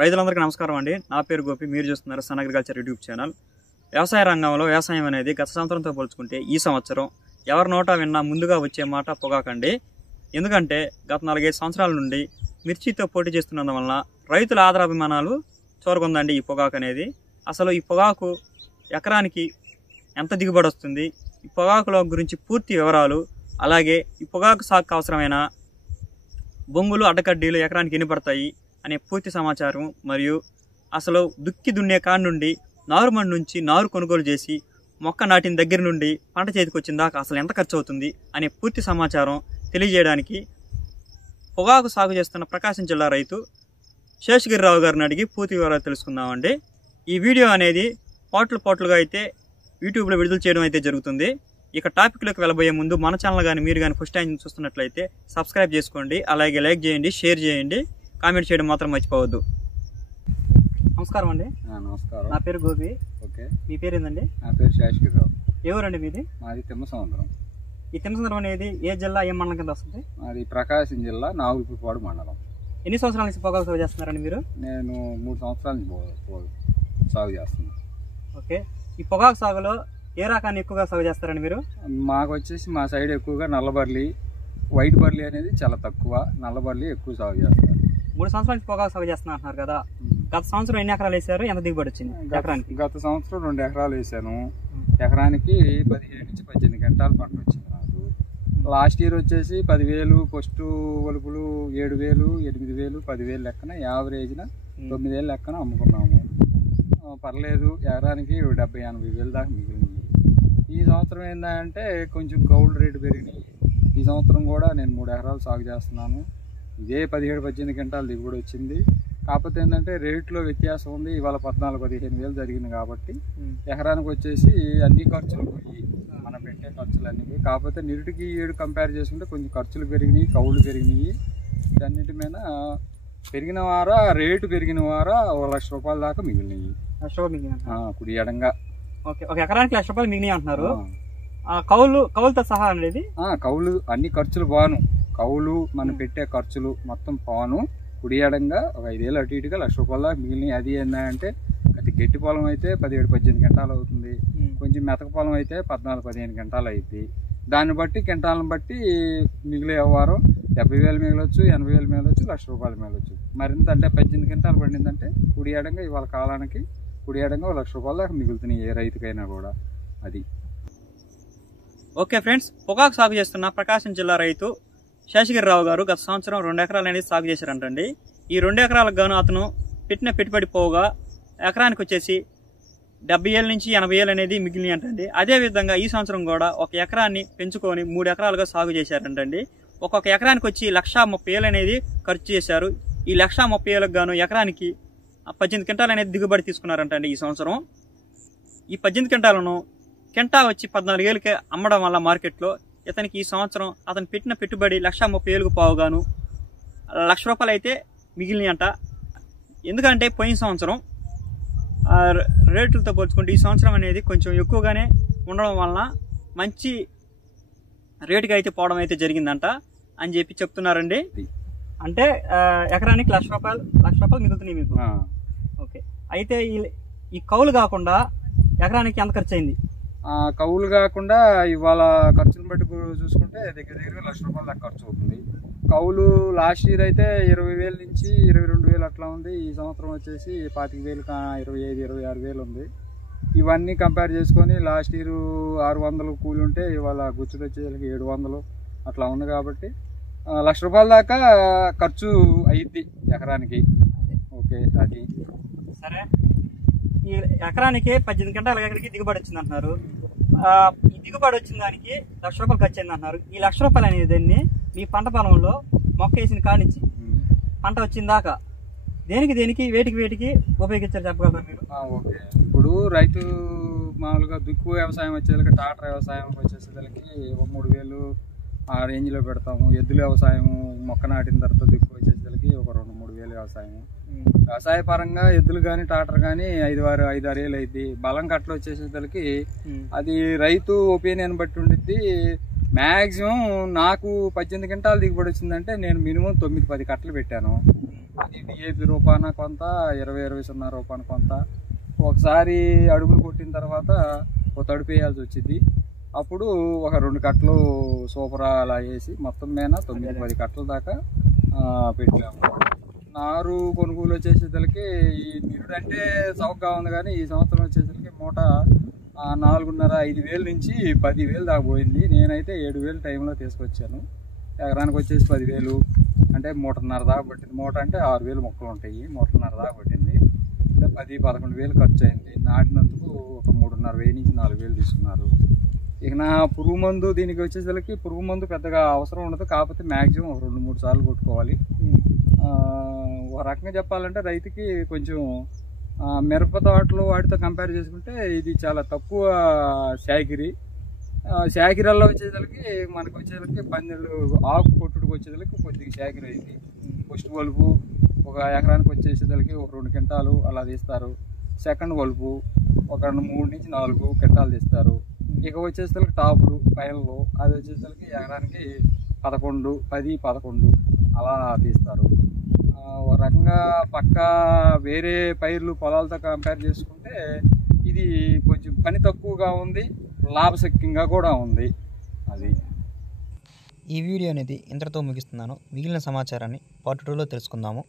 రైతులందరికీ నమస్కారం అండి. నా పేరు గోపి. మీరు చూస్తున్నారు సన్ అగ్రికల్చర్ యూట్యూబ్ ఛానల్. వ్యవసాయ రంగంలో వ్యవసాయం అనేది గత సంవత్సరంతో పోల్చుకుంటే ఈ సంవత్సరం ఎవరి నోటా విన్నా ముందుగా వచ్చే మాట పొగాకండి. ఎందుకంటే గత 4-5 సంవత్సరాల నుండి మిర్చితో పోటీ చేస్తున్నందువలన రైతుల ఆదరాభిమానాలు చూరగొందండి ఈ పొగాకు అనేది. అసలు ఈ పొగాకు ఎకరానికి ఎంత దిగుబడి వస్తుంది, ఈ పొగాకులో గురించి పూర్తి వివరాలు, అలాగే ఈ పొగాకు సాగుకు అవసరమైన బొంగులు అడ్డకడ్డీలు ఎకరానికి ఎన్ని పడతాయి అనే పూర్తి సమాచారం, మరియు అసలు దుక్కి దున్నే కాడ నుండి నారుమడి నుంచి నారు కొనుగోలు చేసి మొక్క నాటిన దగ్గర నుండి పంట చేతికి వచ్చిన దాకా అసలు ఎంత ఖర్చు అవుతుంది అనే పూర్తి సమాచారం తెలియజేయడానికి పొగాకు సాగు చేస్తున్న ప్రకాశం జిల్లా రైతు శేషగిరిరావు గారిని అడిగి పూర్తి వివరాలు తెలుసుకుందామండి. ఈ వీడియో అనేది పాటలుగా అయితే యూట్యూబ్లో విడుదల చేయడం అయితే జరుగుతుంది. ఇక టాపిక్లోకి వెళ్ళబోయే ముందు మన ఛానల్ కానీ మీరు కానీ ఫస్ట్ టైం చూస్తున్నట్లయితే సబ్స్క్రైబ్ చేసుకోండి, అలాగే లైక్ చేయండి, షేర్ చేయండి, కామెంట్ చేయడం మాత్రం మర్చిపోవద్దు. నమస్కారం అండి. నమస్కారం. నా పేరు గోపి. ఓకే. మీ పేరు ఏందండి? నా పేరు శేషగిరిరావు. ఎవరండి మీది? మాది తిమ్మసముద్రం. ఈ తిమ్మసముద్రం అనేది ఏ జిల్లా, ఏ మండలం కింద వస్తుంది? మాది ప్రకాశం జిల్లా నాగులపాడు మండలం. ఎన్ని సంవత్సరాల నుంచి పొగాకు సాగు చేస్తున్నారండి మీరు? నేను 3 సంవత్సరాల నుంచి సాగు చేస్తున్నాను. ఓకే. ఈ పొగాకు సాగులో ఏ రకాన్ని ఎక్కువగా సాగు చేస్తారండి మీరు? మాకు వచ్చేసి మా సైడ్ ఎక్కువగా నల్లబర్లి, వైట్ బర్లీ అనేది చాలా తక్కువ, నల్లబర్లీ ఎక్కువ సాగు చేస్తారు. 3 సంవత్సరాల నుంచి పొగాకు సాగు చేస్తున్నా అంటున్నారు కదా. గత సంవత్సరం ఎన్ని ఎకరాలు వేసారు, ఎంత దిగుబడి వచ్చింది ఎకరానికి? గత సంవత్సరం 2 ఎకరాలు వేసాను. ఎకరానికి 17 నుంచి 18 క్వింటాల పంట వచ్చింది నాకు. లాస్ట్ ఇయర్ వచ్చేసి 10,000 ఫస్ట్ ఒలుపులు, 7,000, 8,000, 10,000 లెక్కన యావరేజ్న 9,000 లెక్కన అమ్ముకున్నాము. పర్లేదు, ఎకరానికి 70-80 వేలు దాకా మిగిలినాయి. ఈ సంవత్సరం ఏంటంటే కొంచెం కౌలు రేటు పెరిగినాయి. ఈ సంవత్సరం కూడా నేను 3 ఎకరాలు సాగు చేస్తున్నాను. ఇదే 17-18 క్వింటాల దిగుబడి వచ్చింది. కాకపోతే ఏంటంటే రేట్లో వ్యత్యాసం ఉంది. ఇవాళ 14-15 వేలు జరిగింది కాబట్టి ఎకరానికి వచ్చేసి అన్ని ఖర్చులు పోయి, మనం పెట్టే ఖర్చులు అన్నీ పోయి. కాకపోతే నిరుటికి ఏడు కంపేర్ చేసుకుంటే కొంచెం ఖర్చులు పెరిగినాయి, కౌలు పెరిగినాయి. వీటన్నిటి మీద పెరిగిన వారా రేటు పెరిగిన వారా 1 లక్ష రూపాయల దాకా మిగిలినాయి. కుడి ఎడంగా. ఓకే. ఒక ఎకరానికి 1 లక్ష రూపాయలు మిగిలినాయి అంటున్నారు. కౌలుతో సహా అనేది కౌలు అన్ని ఖర్చులు బాను, కౌలు మనం పెట్టే ఖర్చులు మొత్తం పాను. కుడి ఎడంగా ఒక 5 ఏళ్ళు అటు ఇటుగా 1 లక్ష రూపాయల దాకా మిగిలినాయి. అది ఏంటంటే అది గట్టి పొలం అయితే 17-18 క్వింటాలు అవుతుంది. కొంచెం మెతక పొలం అయితే 14-15 క్వింటాలు అవుతుంది. దాన్ని బట్టి క్వింటాలను బట్టి మిగిలే వారం 70,000 మిగలొచ్చు, 80,000 మిగలొచ్చు, 1 లక్ష రూపాయలు మిగలొచ్చు. మరింత అంటే 18 క్వింటాలు పండిందంటే కుడి ఎడంగా ఇవాళ కాలానికి కుడి ఎడంగా 1 లక్ష రూపాయల దాకా మిగులుతున్నాయి ఏ రైతుకైనా కూడా. అది ఓకే ఫ్రెండ్స్, పొగాకు సాగు చేస్తున్న ప్రకాశం జిల్లా రైతు శేషగిరిరావు గారు గత సంవత్సరం 2 ఎకరాలు అనేది సాగు చేశారంటండి. ఈ 2 ఎకరాలకు గాను అతను పెట్టిన పెట్టుబడి పోగా ఎకరానికి వచ్చేసి 70,000 నుంచి 80,000 అనేది మిగిలినాయి అంటండి. అదేవిధంగా ఈ సంవత్సరం కూడా ఒక ఎకరాన్ని పెంచుకొని 3 ఎకరాలుగా సాగు చేశారంటండి. ఒక్కొక్క ఎకరానికి వచ్చి 1,30,000 అనేది ఖర్చు చేశారు. ఈ 1,30,000 గాను ఎకరానికి 18 క్వింటాలు అనేది దిగుబడి తీసుకున్నారంటండి ఈ సంవత్సరం. ఈ 18 క్వింటాలను కింటా వచ్చి 14,000కి అమ్మడం వల్ల మార్కెట్లో ఇతనికి ఈ సంవత్సరం అతను పెట్టిన పెట్టుబడి 1,30,000కు పావుగాను 1 లక్ష రూపాయలు అయితే మిగిలినాయి అంట. ఎందుకంటే పోయిన సంవత్సరం రేట్లతో పోల్చుకుంటే ఈ సంవత్సరం అనేది కొంచెం ఎక్కువగానే ఉండడం వలన మంచి రేటుకి అయితే పోవడం అయితే జరిగిందంట అని చెప్పి చెప్తున్నారండి. అంటే ఎకరానికి 1 లక్ష రూపాయలు మిగులుతున్నాయి మీకు. ఓకే. అయితే ఈ కౌలు కాకుండా ఎకరానికి ఎంత ఖర్చు అయింది? కౌలు కాకుండా ఇవాళ ఖర్చును బట్టి చూసుకుంటే దగ్గర 1 లక్ష రూపాయల దాకా ఖర్చు అవుతుంది. కౌలు లాస్ట్ ఇయర్ అయితే 20,000 నుంచి 22,000 అట్లా ఉంది. ఈ సంవత్సరం వచ్చేసి 25,000, 25-26,000 ఉంది. ఇవన్నీ కంపేర్ చేసుకొని లాస్ట్ ఇయర్ 600 కూలి ఉంటే ఇవాళ గుర్తులు వచ్చేసరికి 700 అట్లా ఉంది. కాబట్టి 1 లక్ష రూపాయల దాకా ఖర్చు అయ్యిద్ది ఎకరానికి. ఓకే. అది సరే. ఈ ఎకరానికి 18 క్వింటాల ఎకరికి దిగుబడి వచ్చింది అంటున్నారు. ఈ దిగుబడి వచ్చిన దానికి 1 లక్ష రూపాయలు ఖర్చు అయింది అంటున్నారు. ఈ 1 లక్ష రూపాయలు అనేది దాన్ని మీ పంట పొలంలో మొక్క వేసిన కానించి పంట వచ్చిన దాకా దేనికి వేటికి ఉపయోగించారు చెప్పగలరు మీరు? ఓకే. ఇప్పుడు రైతు మామూలుగా దుక్కు వ్యవసాయం వచ్చేసరికి, ట్రాక్టర్ వ్యవసాయం వచ్చేసరికి 3,000 ఆ రేంజ్లో పెడతాము. ఎద్దుల వ్యవసాయం మొక్క నాటిన తర్వాత దుక్కు వచ్చేసరికి ఒక 2-3 వేలు వ్యవసాయం. వ్యవసాయ పరంగా ఎద్దులు కానీ ట్రాక్టర్ కానీ 5-6 వేలు అయింది. బలం కట్టలు వచ్చేసరికి అది రైతు ఒపీనియన్ బట్టి ఉండిద్ది. మ్యాక్సిమం నాకు 18 క్వింటాలు దిగుబడి వచ్చిందంటే నేను మినిమం 9-10 కట్టలు పెట్టాను. అది డిఏపి రూపాన కొంత 20-20 రూపాన కొంత. ఒకసారి అడుగులు కొట్టిన తర్వాత ఒక తడుపు వేయాల్సి వచ్చింది. అప్పుడు ఒక 2 కట్టలు సూపరా అలా వేసి మొత్తం మీద 9-10 కట్టల దాకా పెట్టాము. నారు కొనుగోలు వచ్చేసేసరికి ఈ నిరుడు అంటే చౌకగా ఉంది, కానీ ఈ సంవత్సరం వచ్చేసరికి మూట 4,500-5 వేల నుంచి 10,000 దాకా పోయింది. నేనైతే 7,000 టైంలో తీసుకొచ్చాను. ఎకరానికి వచ్చేసి 10,000 అంటే 1.5 దాకా పట్టింది. మూట అంటే 6,000 మొక్కలు ఉంటాయి, 1.5 దాకా పట్టింది. అంటే 10-11,000 ఖర్చు అయింది. నాటినందుకు ఒక 3,500 నుంచి 4,000 తీసుకున్నారు. ఇక నా పురుగు మందు దీనికి వచ్చేసరికి పురుగు మందు పెద్దగా అవసరం ఉండదు, కాకపోతే మ్యాక్సిమం 2-3 సార్లు కొట్టుకోవాలి. ఒక రకంగా చెప్పాలంటే రైతుకి కొంచెం మిరప తోటలు వాటితో కంపేర్ చేసుకుంటే ఇది చాలా తక్కువ శాఖరి. శాఖరీల్లో వచ్చేసరికి మనకు వచ్చేసరికి 12 ఆకు కొట్టుడికి వచ్చేసరికి కొద్దిగా శాఖరి అయింది. ఫస్ట్ వలుపు ఒక ఎకరానికి వచ్చేసరికి ఒక 2 క్వింటాలు అలా తీస్తారు. సెకండ్ వలుపు ఒక 3-4 క్వింటాలు తీస్తారు. ఇక వచ్చేసరికి టాపులు పైర్లు అది వచ్చేసరికి ఎకరానికి 10-11 అలా తీస్తారు. ఒక రకంగా పక్కా వేరే పైర్లు పొలాలతో కంపేర్ చేసుకుంటే ఇది కొంచెం పని తక్కువగా ఉంది, లాభశక్యంగా కూడా ఉంది. అది ఈ వీడియో అనేది ఇంతటితో ముగిస్తున్నాను. మిగిలిన సమాచారాన్ని పార్ట్ 2లో తెలుసుకుందాము.